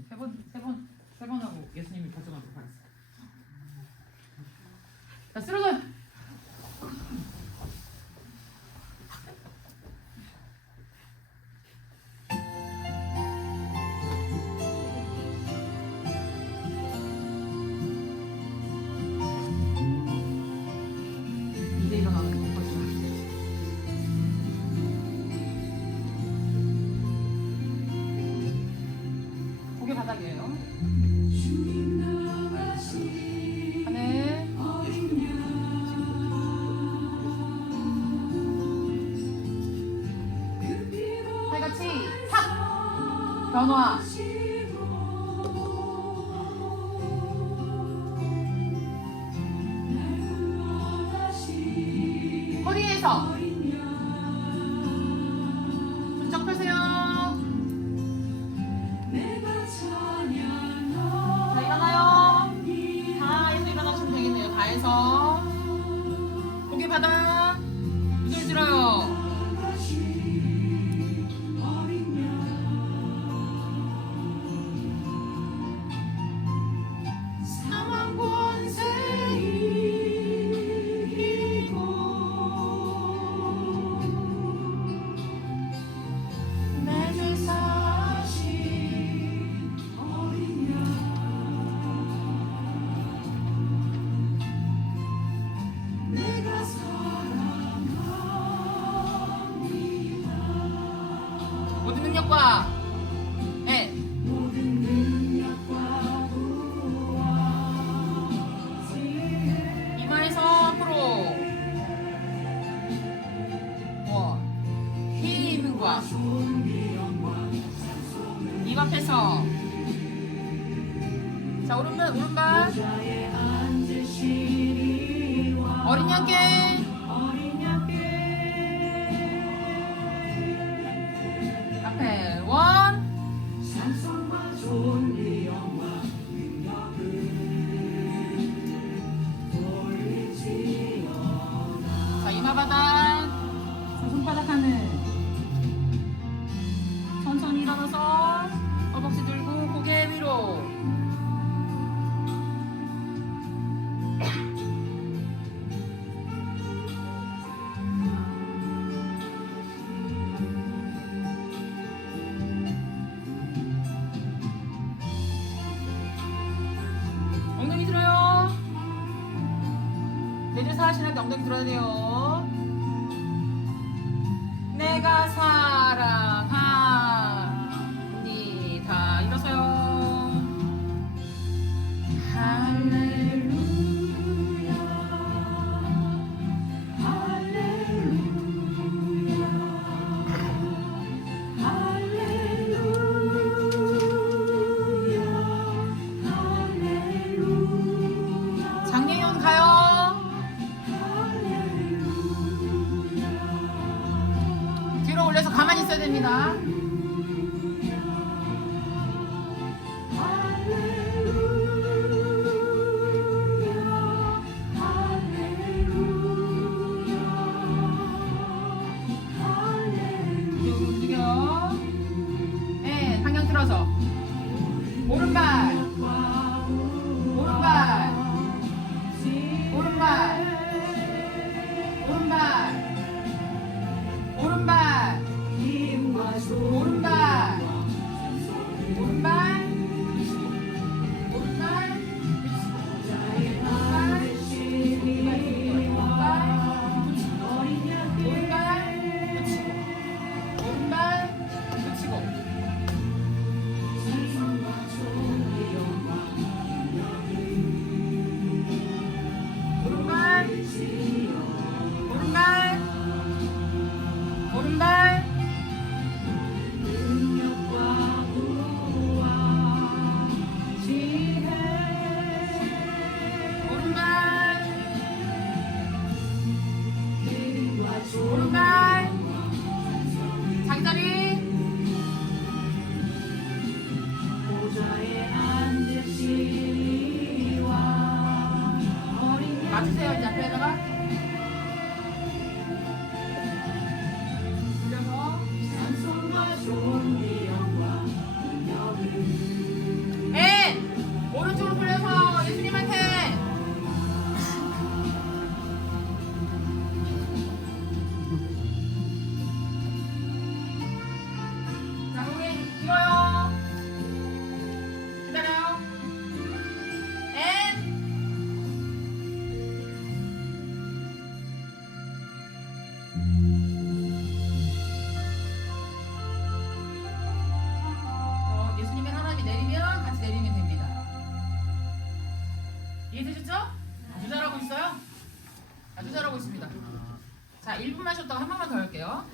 네, 세 번, 세 번, 세 번 하고 예수님이 결정하도록 하겠습니다. 자, 쓰러져! 小诺。これいい 능력과 능력과 이마에서 앞으로. 원 힘과 입 앞에서. 자 오른발 오른발. 어린 양께 내주 사하시는 엉덩이 들어야 돼요. 내가 사 올려서 가만히 있어야 됩니다. 움직여. 네, 방향 틀어서. 오른발. azul. 와주세요 이제. 1분만 쉬었다가 한 번만 더 할게요.